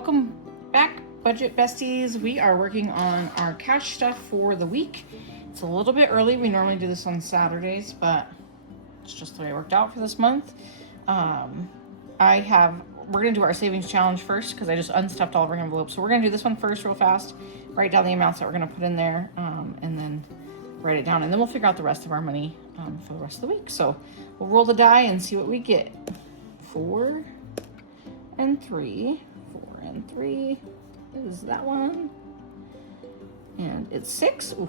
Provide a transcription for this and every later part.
Welcome back, budget besties. We are working on our cash stuff for the week. It's a little bit early. We normally do this on Saturdays, but it's just the way it worked out for this month. We're gonna do our savings challenge first because I just unstuffed all of our envelopes. So we're gonna do this one first real fast, write down the amounts that we're gonna put in there, and then write it down. And then we'll figure out the rest of our money for the rest of the week. So we'll roll the die and see what we get. 4 and 3. 4 and 3 is that one. And it's 6. Ooh.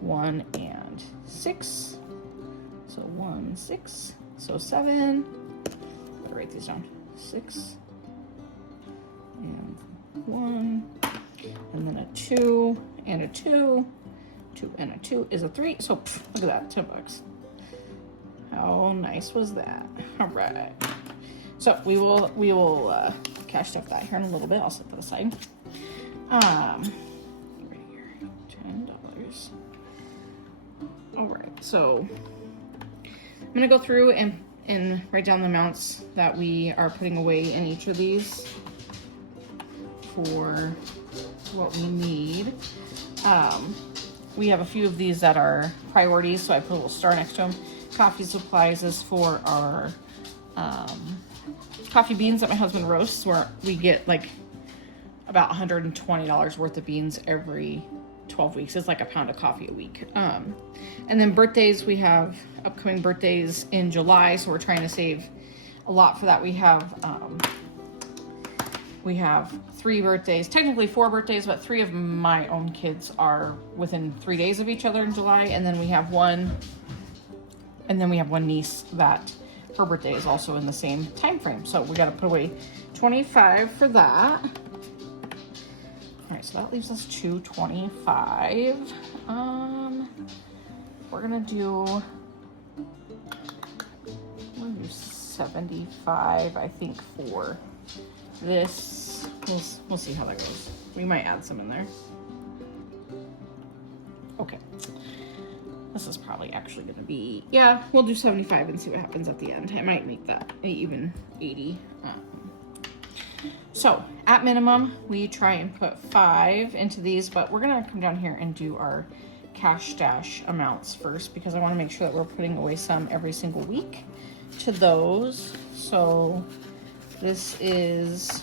1 and 6. So 1, 6. So 7. I'll write these down. 6 and 1. And then a 2 and a 2. 2 and a 2 is a 3. So look at that, $10. How nice was that? All right. So we will cash stuff that here in a little bit. I'll set that aside. Right here, $10. All right. So I'm gonna go through and write down the amounts that we are putting away in each of these for what we need. We have a few of these that are priorities, so I put a little star next to them. Coffee supplies is for our coffee beans that my husband roasts, where we get like about $120 worth of beans every 12 weeks. It's like a pound of coffee a week. And then birthdays, we have upcoming birthdays in July, so we're trying to save a lot for that. We have 3 birthdays, technically 4 birthdays, but 3 of my own kids are within 3 days of each other in July. And then we have one niece that her birthday is also in the same time frame. So we got to put away $25 for that. All right, so that leaves us $225. We're gonna do 75, I think, for this. We'll see how that goes. We might add some in there. Okay. This is probably actually going to be, yeah, we'll do 75 and see what happens at the end. I might make that even 80. So at minimum, we try and put 5 into these, but we're going to come down here and do our cash stash amounts first because I want to make sure that we're putting away some every single week to those. So this is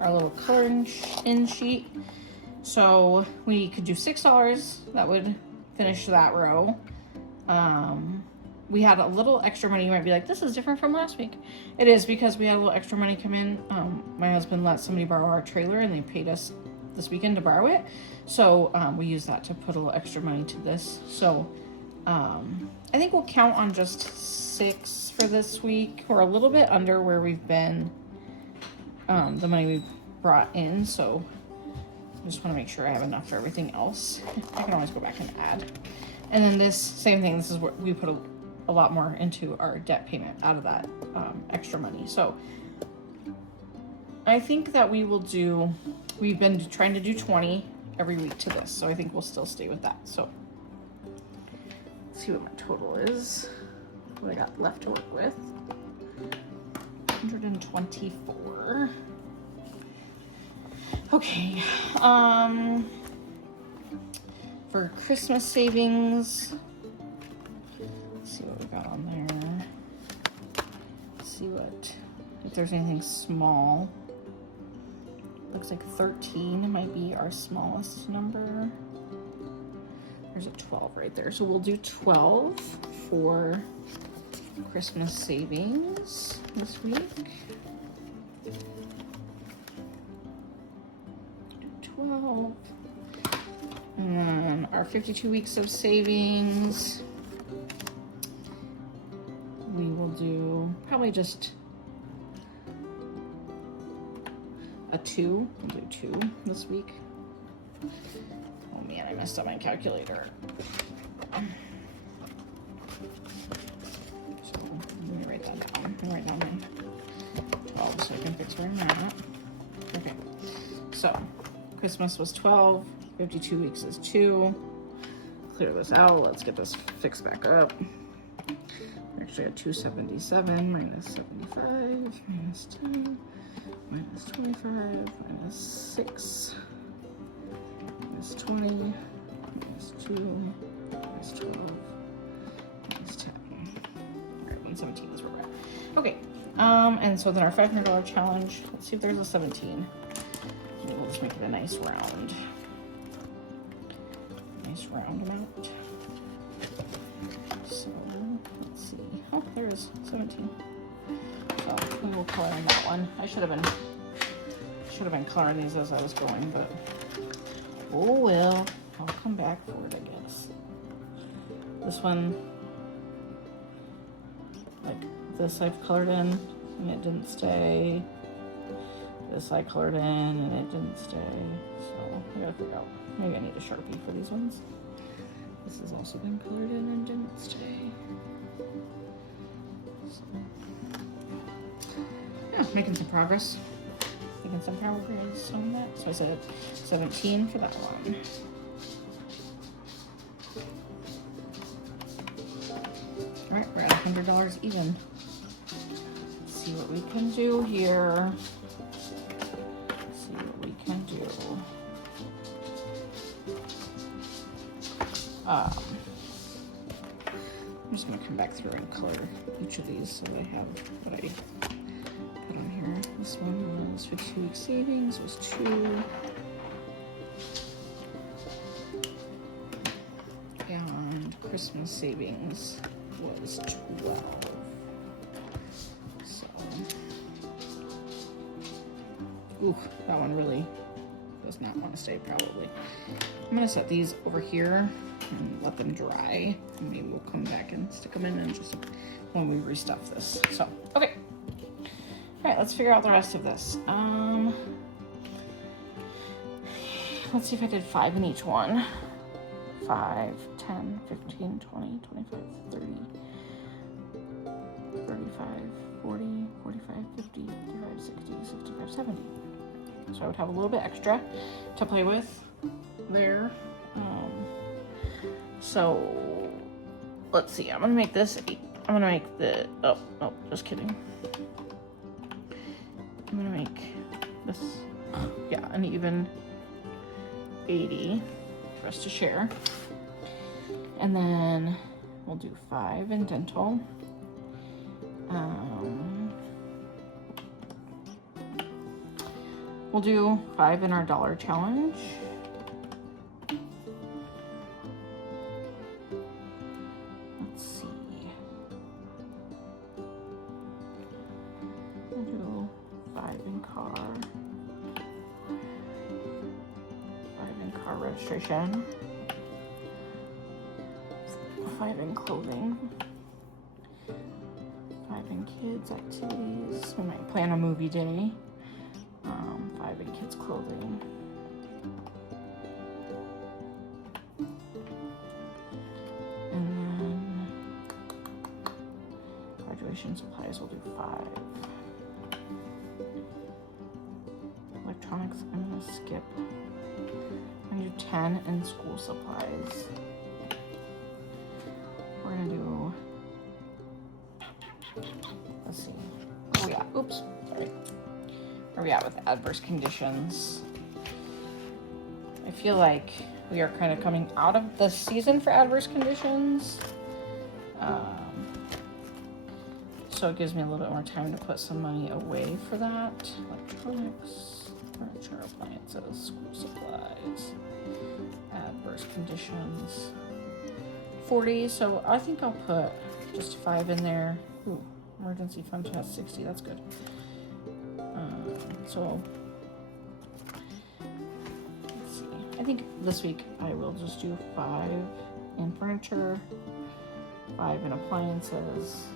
our little coloring in sheet. So we could do $6. That would finish that row. We had a little extra money. You might be like, this is different from last week. It is because we had a little extra money come in. My husband let somebody borrow our trailer and they paid us this weekend to borrow it. So we used that to put a little extra money to this. So I think we'll count on just 6 for this week. We're a little bit under where we've been, the money we brought in. So I just want to make sure I have enough for everything else. I can always go back and add. And then this, same thing, this is what we put a lot more into our debt payment out of that extra money. So I think that we will do, we've been trying to do 20 every week to this. So I think we'll still stay with that. So let's see what my total is, what I got left to work with. 124. Okay, for Christmas savings, let's see what we got on there. Let's see if there's anything small. Looks like 13 might be our smallest number. There's a 12 right there. So we'll do 12 for Christmas savings this week. 12. And then our 52 weeks of savings, we will do probably just a 2. We'll do 2 this week. Oh man, I messed up my calculator. So let me write that down. I'll write down my 12 so I can fix where I'm at. Okay, so Christmas was 12, 52 weeks is 2. Clear this out. Let's get this fixed back up. We're actually at 277 minus 75 minus 10 minus 25, minus 6, minus 20, minus 2, minus 12, minus 10. All right, 117 is where we're at. Okay, and so then our $500 challenge, let's see if there's a 17. We'll just make it a nice round amount. So let's see. Oh, there's 17. So we will color in that one. I should have been coloring these as I was going, but oh well. I'll come back for it, I guess. This one, like this, I've colored in and it didn't stay. This I colored in and it didn't stay. So I gotta figure out. Maybe I need a Sharpie for these ones. This has also been colored in and didn't stay. So, yeah, making some progress. Making some progress on that. So I said 17 for that one. All right, we're at $100 even. Let's see what we can do here. I'm just going to come back through and color each of these so I have what I put on here. This one was for 2 week savings, was 2. And Christmas savings was 12. So, ooh, that one really does not want to stay probably. I'm going to set these over here and let them dry, and maybe we'll come back and stick them in and just when we restuff this. So, okay. All right, let's figure out the rest of this. Let's see if I did 5 in each one. 5, 10, 15, 20, 25, 30, 35, 40, 45, 50, 55, 60, 65, 70. So I would have a little bit extra to play with there. So let's see, I'm gonna make this, I'm gonna make the, oh, just kidding. I'm gonna make this, yeah, an even 80 for us to share. And then we'll do 5 in dental. We'll do 5 in our dollar challenge. Let's see. We'll do 5 in car. 5 in car registration. 5 in clothing. 5 in kids activities. We might plan a movie day. 5 in kids clothing. And then graduation supplies, we'll do 5. Electronics, I'm gonna skip. I'm gonna do 10 in school supplies. We're gonna do, let's see. Oh yeah, oops, sorry. Where are we at with adverse conditions? I feel like we are kind of coming out of the season for adverse conditions. So it gives me a little bit more time to put some money away for that. Electronics, furniture, appliances, school supplies, adverse conditions. 40, so I think I'll put just 5 in there. Ooh, emergency fund has 60, that's good. So let's see. I think this week I will just do 5 in furniture, 5 in appliances,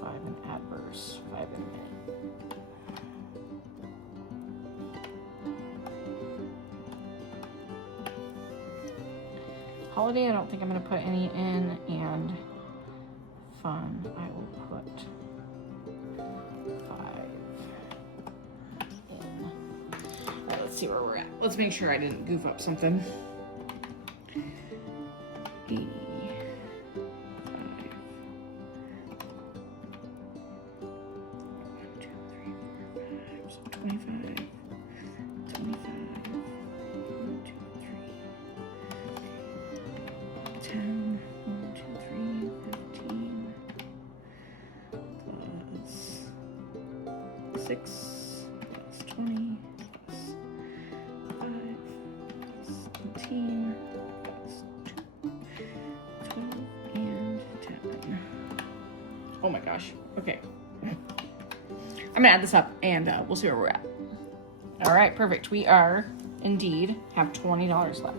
5 in adverse, 5 in mid. Holiday, I don't think I'm going to put any in, and fun, I will put 5 in. All right, let's see where we're at. Let's make sure I didn't goof up something. 85. 10, 1, 2, 3, 15, plus 6, plus 20, plus 5, plus 18, plus 2, 12, and 10. Oh my gosh. Okay. I'm gonna add this up and we'll see where we're at. All right, perfect. We are indeed have $20 left.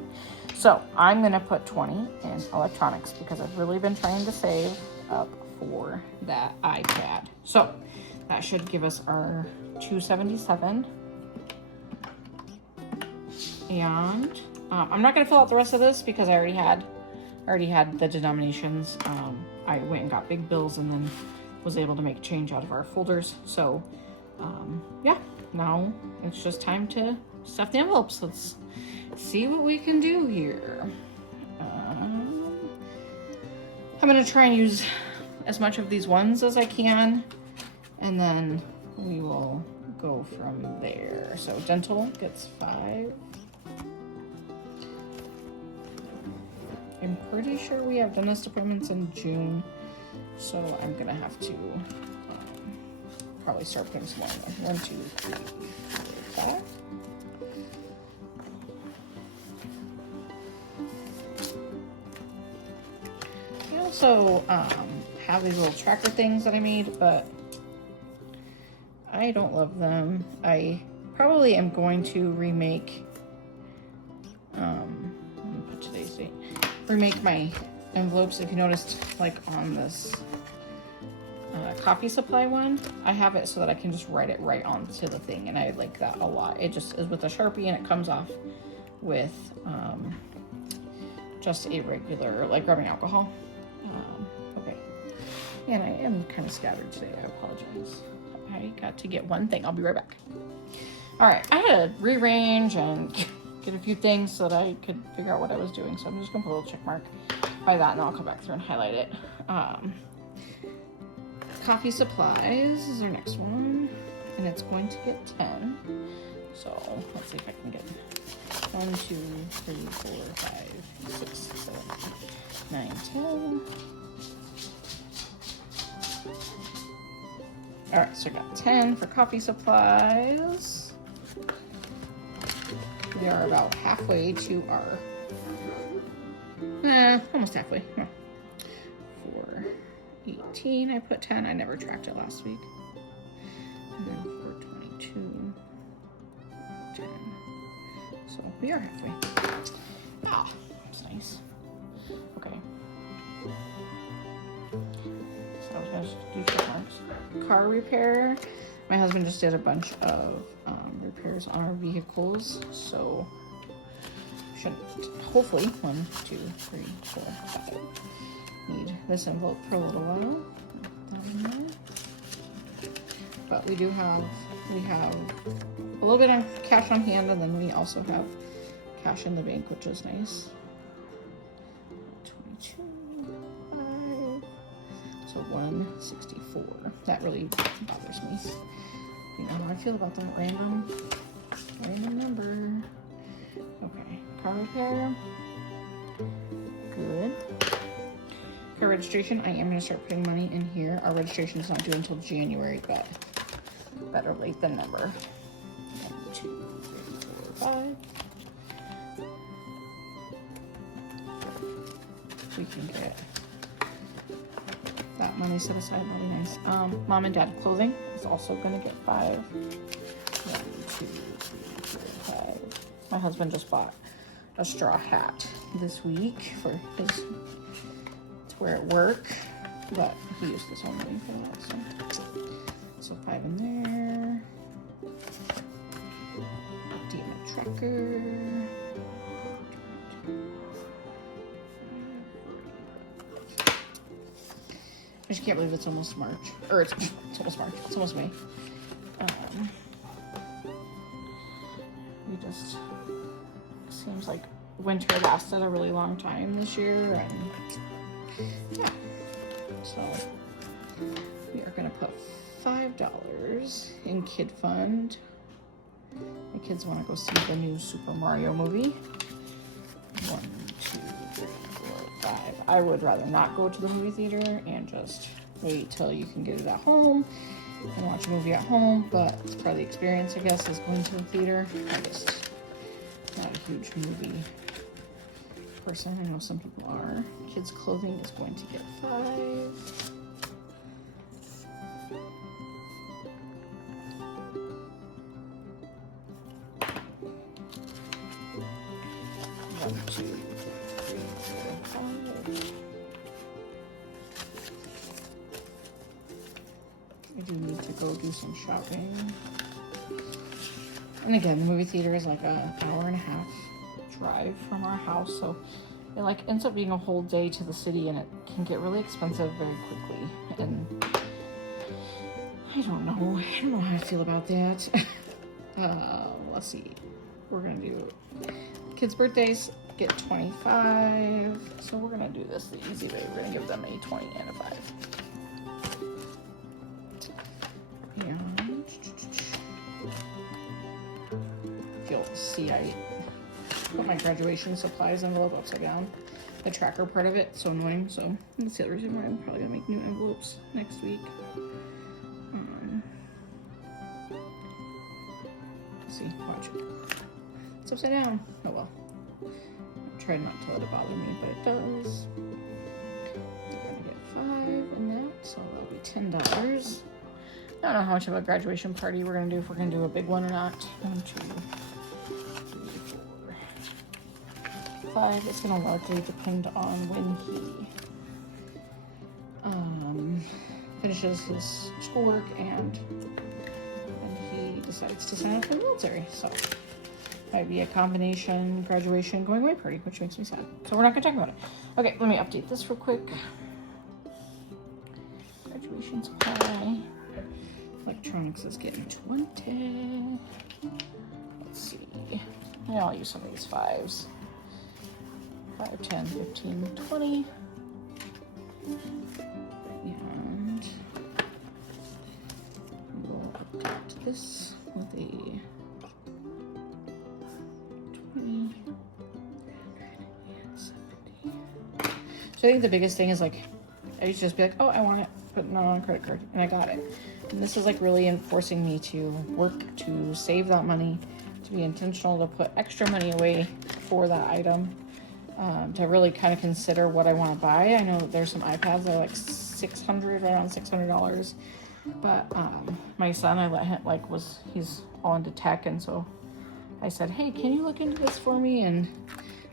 So I'm gonna put 20 in electronics because I've really been trying to save up for that iPad. So that should give us our $277. And I'm not gonna fill out the rest of this because I already had the denominations. I went and got big bills and then was able to make change out of our folders. So yeah, now it's just time to stuff the envelopes. Let's see what we can do here. I'm gonna try and use as much of these ones as I can, and then we will go from there. So dental gets 5. I'm pretty sure we have dentist appointments in June, so I'm gonna have to probably start putting some more in there. 1, 2, 3, 4, 5. I also have these little tracker things that I made, but I don't love them. I probably am going to remake, let me put today's date, remake my envelopes. If you noticed, like on this coffee supply one, I have it so that I can just write it right onto the thing, and I like that a lot. It just is with a Sharpie and it comes off with just a regular like rubbing alcohol. Okay, and I am kind of scattered today. I apologize. I got to get one thing. I'll be right back. All right, I had to rearrange and get a few things so that I could figure out what I was doing. So I'm just gonna put a little check mark by that, and then I'll come back through and highlight it. Coffee supplies is our next one, and it's going to get 10. So let's see if I can get 1, 2, 3, 4, 5, 6, 7, 9, 10. All right, so I got 10 for coffee supplies. We are about halfway to our, almost halfway. No. 4, 18, I put 10. I never tracked it last week. And then 4, 22, 10. So we are halfway. Ah, that's nice. Okay. So I was gonna do check marks. Car repair. My husband just did a bunch of repairs on our vehicles, so shouldn't, hopefully 1, 2, 3, 4, 5. Need this envelope for a little while. But we have a little bit of cash on hand, and then we also have cash in the bank, which is nice. 22, 5. So 164. That really bothers me. You know how I feel about that random number. Okay, car repair. Good. For registration, I am going to start putting money in here. Our registration is not due until January, but better late than never. 1, 2, 3, 4, 5. We can get that money set aside. That'll be nice. Mom and dad clothing is also going to get 5. 1, 2, 3, 4, 5. My husband just bought a straw hat this week for his to wear at work, but he used his own money for that. So 5 in there. Demon tracker. I just can't believe it's almost March. Or it's almost March. It's almost May. Seems like winter lasted a really long time this year, and yeah. So we are gonna put $5 in kid fund. My kids want to go see the new Super Mario movie. 1, 2, 3, 4, $5. I would rather not go to the movie theater and just wait till you can get it at home and watch a movie at home, but it's part of the experience, I guess, is going to the theater. I'm just not a huge movie person. I know some people are. Kids' clothing is going to get $5. I do need to go do some shopping. And again, the movie theater is like an hour and a half drive from our house, so it like ends up being a whole day to the city, and it can get really expensive very quickly. And I don't know how I feel about that. Let's see. We're gonna do kids' birthdays get 25. So we're gonna do this the easy way. We're gonna give them a 20 and a 5. And you'll see I put my graduation supplies envelope upside down. The tracker part of it, so annoying. So that's the other reason why I'm probably gonna make new envelopes next week. See, watch. It's upside down. Oh well. I tried not to let it bother me, but it does. We're gonna get 5 in that, so that'll be $10. I don't know how much of a graduation party we're gonna do, if we're gonna do a big one or not. 1, 2, 3, 4, 5. It's gonna largely depend on when he finishes his schoolwork and when he decides to sign up for the military. So might be a combination graduation going away party, which makes me sad. So we're not gonna talk about it. Okay, let me update this real quick. Graduation supply. Electronics is getting 20. Let's see. Yeah, I'll use some of these 5s. 5, 10, 15, 20. And we'll update this with a 20. So I think the biggest thing is like, I used to just be like, oh, I want it, but not on a credit card, and I got it. And this is like really enforcing me to work to save that money, to be intentional, to put extra money away for that item, to really kind of consider what I want to buy. I know that there's some iPads that are like around $600, but my son, I let him, he's all into tech, and so I said, hey, can you look into this for me and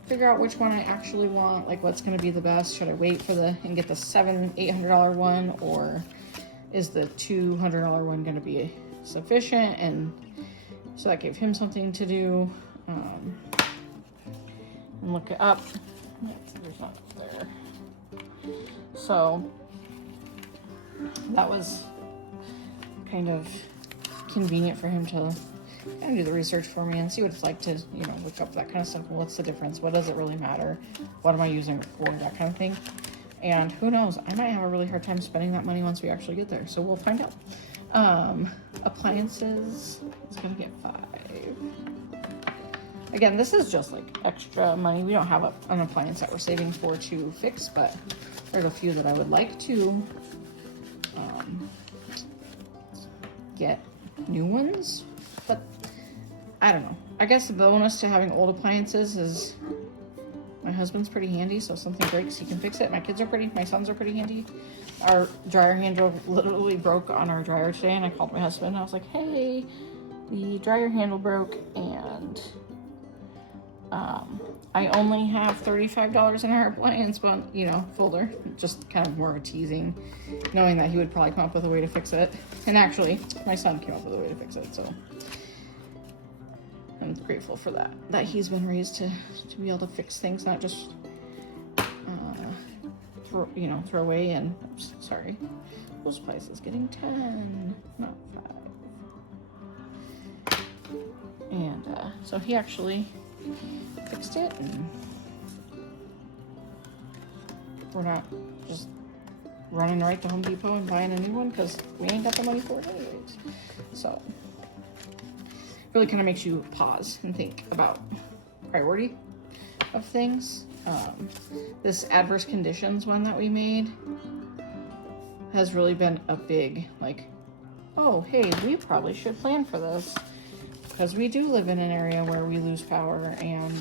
figure out which one I actually want, like what's going to be the best? Should I wait for and get the $800 one, or is the $200 one going to be sufficient? And so that gave him something to do, and look it up. There's not there. So that was kind of convenient for him to kind of do the research for me and see what it's like to, you know, look up that kind of stuff. What's the difference? What does it really matter? What am I using it for? That kind of thing. And who knows, I might have a really hard time spending that money once we actually get there. So we'll find out. Appliances, it's gonna get 5. Again, this is just like extra money. We don't have an appliance that we're saving for to fix, but there's a few that I would like to get new ones. But I don't know. I guess the bonus to having old appliances is my husband's pretty handy, so if something breaks, he can fix it. My sons are pretty handy. Our dryer handle literally broke on our dryer today, and I called my husband, and I was like, hey, the dryer handle broke, and I only have $35 in our appliance, but, you know, folder. Just kind of more of a teasing, knowing that he would probably come up with a way to fix it. And actually, my son came up with a way to fix it, so I'm grateful for that he's been raised to be able to fix things, not just throw away. And oops, sorry, those price is getting 10, not 5. And so he actually fixed it, and we're not just running right to Home Depot and buying a new one because we ain't got the money for it anyways. So really kind of makes you pause and think about priority of things. This adverse conditions one that we made has really been a big, like, oh, hey, we probably should plan for this because we do live in an area where we lose power and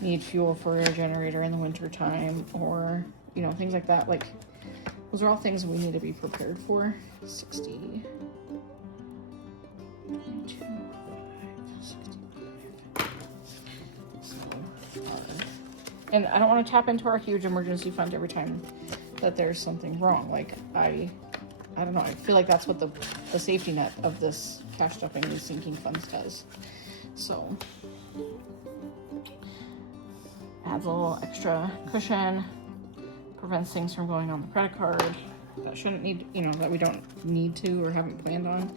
need fuel for a generator in the winter time, or, you know, things like that. Like, those are all things we need to be prepared for. 60. 2, 5, 65. And I don't want to tap into our huge emergency fund every time that there's something wrong. Like, I don't know, I feel like that's what the safety net of this cash stuffing these sinking funds does. So adds a little extra cushion, prevents things from going on the credit card that shouldn't need, you know, that we don't need to or haven't planned on.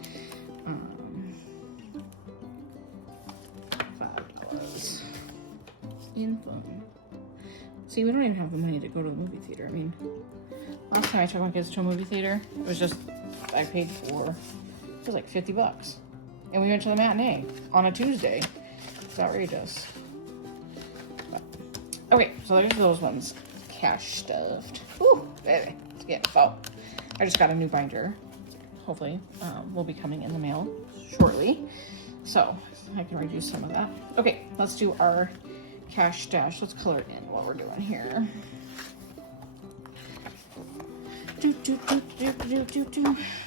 $5 in fun. See, we don't even have the money to go to the movie theater. I mean, last time I took my kids to a movie theater, it was just, I paid for, it was like $50. And we went to the matinee on a Tuesday. It's outrageous. But, okay, so there's those ones. Cash stuffed. Ooh, baby, it's getting fall. I just got a new binder. Hopefully, will be coming in the mail shortly. So, I can reduce some of that. Okay, let's do our cash stash. Let's color it in what we're doing here.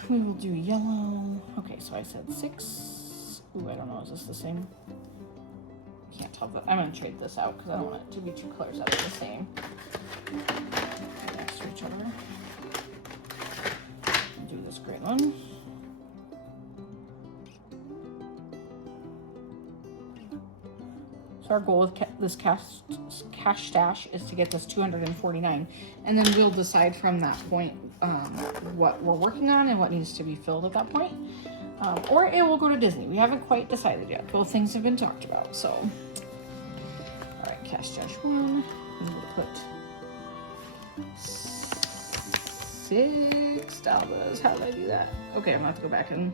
We will do yellow. Okay, so I said 6. Ooh, I don't know. Is this the same? Can't tell, but I'm gonna trade this out because I don't want it to be 2 colors that are the same. Next to each other. Do this gray one. So our goal with this cash stash is to get this 249, and then we'll decide from that point what we're working on and what needs to be filled at that point. Or it will go to Disney. We haven't quite decided yet. Both things have been talked about. So, all right, cash stash 1. We will put $6. How did I do that? Okay, I'm gonna have to go back and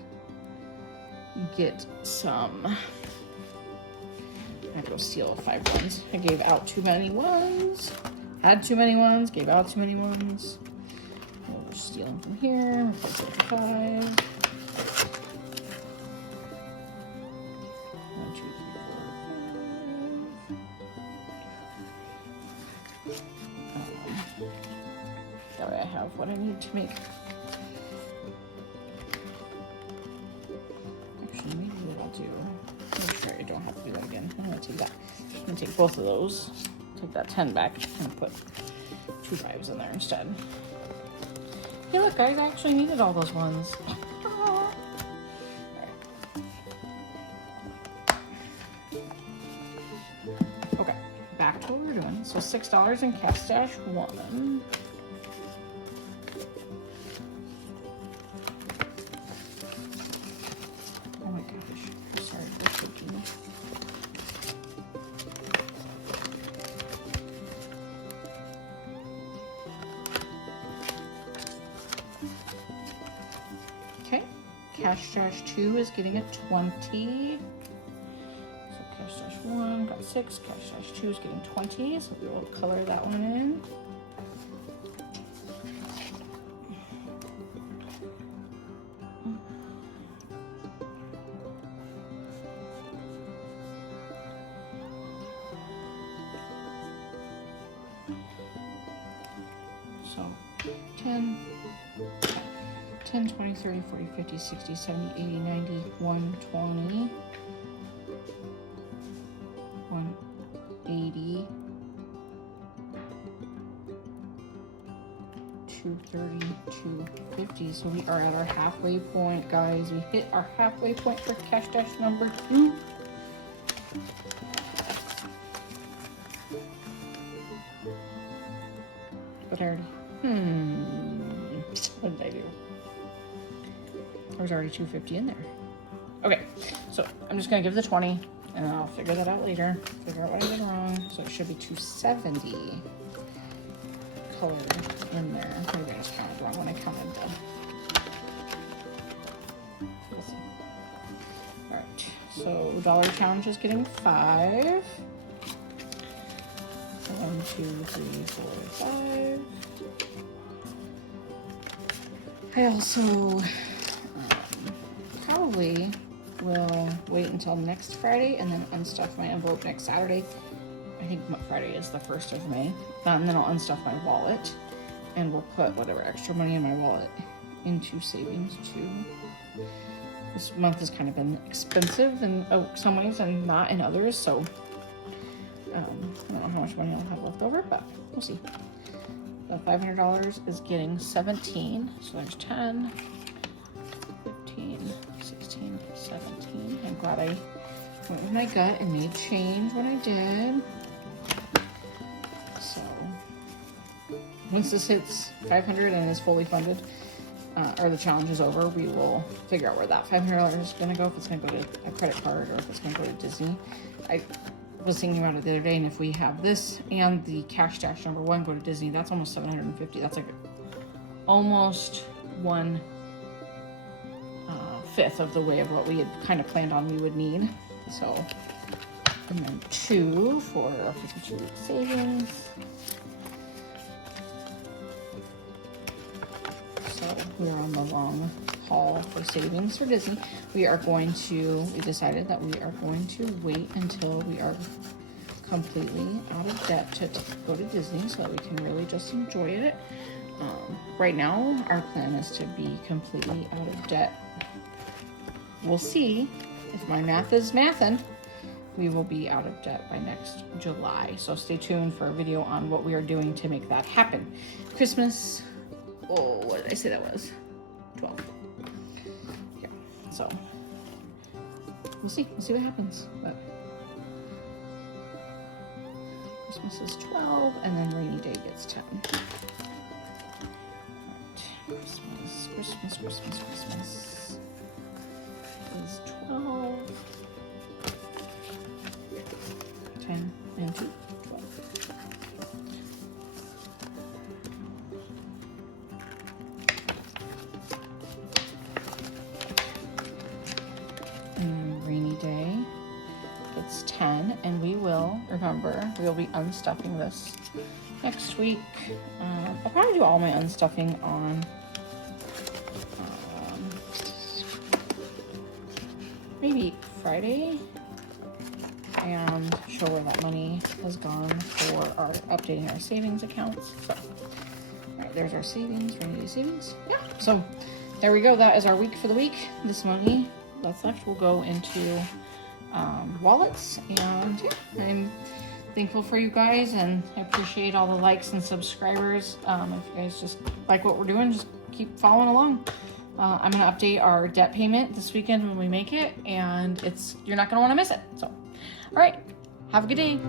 get some. I have to go steal 5 ones. I gave out too many ones. Had too many ones. Gave out too many ones. We'll just steal them from here. Replace it for 5. 1, 2, 3, 4, 5. That way I have what I need to make. Actually, maybe what I'll do. Make sure I don't have to do that again. I'm gonna take that. I'm gonna take both of those. Take that 10 back and put 2 5s in there instead. Hey, look, guys! I actually needed all those ones. Okay, back to what we're doing. So $6 in cash stash 1. Oh my gosh! Sorry for shaking. Okay, cash stash 2 is getting a 20. So cash stash 1 got 6, cash stash 2 is getting 20, so we will color that one in. So 10, 20, 30, 40, 50, 60, 70, 80, 90, 120, 180, 230, 250. So we are at our halfway point, guys. We hit our halfway point for cash dash number 2. But I already, what did I do? There's already 250 in there. Okay, so I'm just gonna give the 20 and I'll figure that out later. Figure out what I did wrong. So it should be 270 colored in there. Maybe I just counted wrong when I counted them. All right, so Dollar Challenge is getting 5. So 1, 2, 3, 4, 5. I also probably will wait until next Friday and then unstuff my envelope next Saturday. I think Friday is the 1st of May. And then I'll unstuff my wallet and we'll put whatever extra money in my wallet into savings too. This month has kind of been expensive in some ways and not in others, so I don't know how much money I'll have left over, but we'll see. The $500 is getting 17, so there's 10, 15, 16, 17. I'm glad I went with my gut and made change when I did. So once this hits 500 and is fully funded, or the challenge is over, we will figure out where that $500 is going to go, if it's going to go to a credit card or if it's going to go to Disney. I was thinking about it the other day, and if we have this and the cash stash number 1 go to Disney, that's almost $750. That's like almost 1/5 of the way of what we had kind of planned on we would need. So, and then 2 for our 52-week savings. So we're on the long haul for savings for Disney. We decided that we are going to wait until we are completely out of debt to go to Disney so that we can really just enjoy it. Right now, our plan is to be completely out of debt. We'll see if my math is mathin'. We will be out of debt by next July. So stay tuned for a video on what we are doing to make that happen. Christmas, what did I say that was? 12. Yeah, so we'll see what happens. But Christmas is 12, and then rainy day gets 10. Right. Christmas is 12, 10, and 2, 12. And rainy day, it's 10, and we will be unstuffing this next week. I'll probably do all my unstuffing on maybe Friday and show where that money has gone for our updating our savings accounts. So, all right, there's our savings, rainy day savings. Yeah, so there we go. That is our week for the week. This money that's left will go into wallets, and yeah, I'm thankful for you guys, and I appreciate all the likes and subscribers. If you guys just like what we're doing, just keep following along. I'm going to update our debt payment this weekend when we make it, and you're not going to want to miss it. So, all right, have a good day.